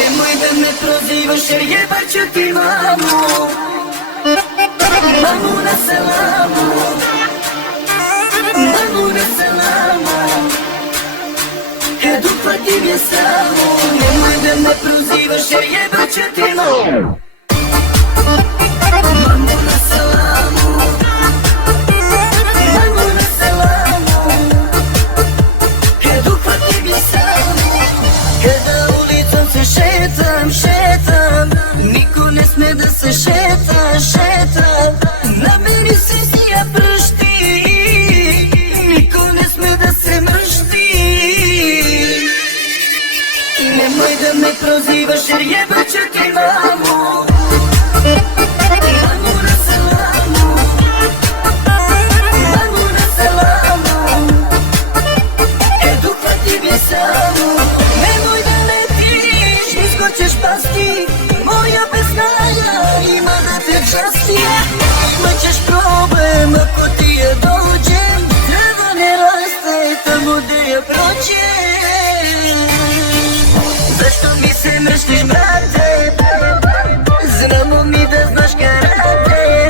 Nemoj da me prozivaš jer jebaću ti mamu. Mamu na salamu, mamu na salamu. Kad uhvatim je samu, nemoj da me prozivaš jer jebaću ti mamu. Mamu na salamu, mamu na salamu. Kad uhvatim je samu, kada ulicom se šetam, šetam, niko ne sme da se šeta, šeta. Na meni se sija pršti, niko ne sme da se mršti. Nemoj da me prozivaš jer jebaću ti mamu. Mamu na salamu, mamu na salamu. Kad uhvatim je samu, nemoj da letiš, nisko ćeš pasti. Moja besnaja ima da te časti. Imaćeš problem ako ti je dođem. Trava ne raste tamo gde je prođem. Zašto mi se mrštiš, brate? Znamo mi da znaš karate.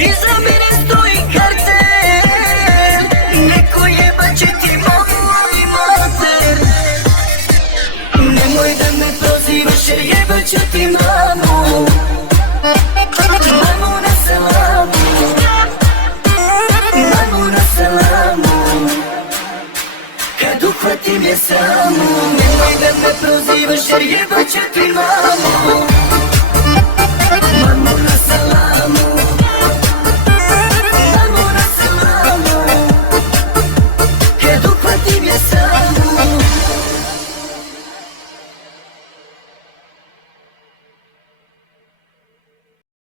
Iza mene stoji kartel. Neko jebaće ti moj mater. Nemoj da me prozivaš jer jebaću ti mamu. Mamu na salamu, mamu na salamu. Kad uhvatim je samu, nemoj da me prozivaš jer jebaću ti mamu. Mamu na salamu, mamu na salamu. Kad uhvatim je samu.